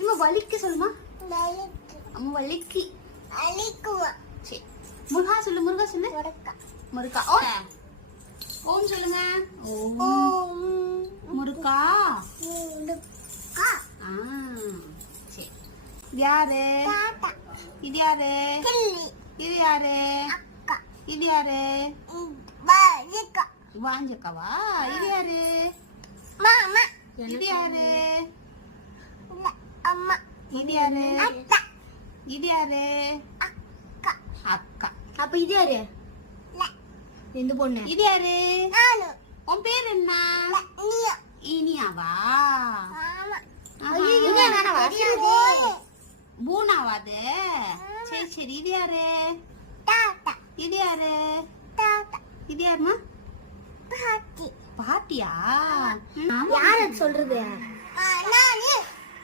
சும்மா வலிக்கு சொல்லுமா. அம்மா வலிக்கு. சரி. முருகா சொல்லு, முருகா சொல்லு. முருகா. ஓம் சொல்லுங்க. ஓம் முருகா. சரி. இது யாரு? இது யாரு? இது யாரு? இது யாரு? வாஞ்சக்காவா? இது யாரு? இது யாரு? இது யாரு? இது யாரு? அக்கா. அப்ப இது யாரு? இந்த பொண்ணு. இது யாரு? உன் பேர் என்ன? இனியாவா? பூனாவா அது? சரி சரி. இது யாரு? இது யாரு? இது யாருமா? பாட்டியா? யாரு சொல்றது?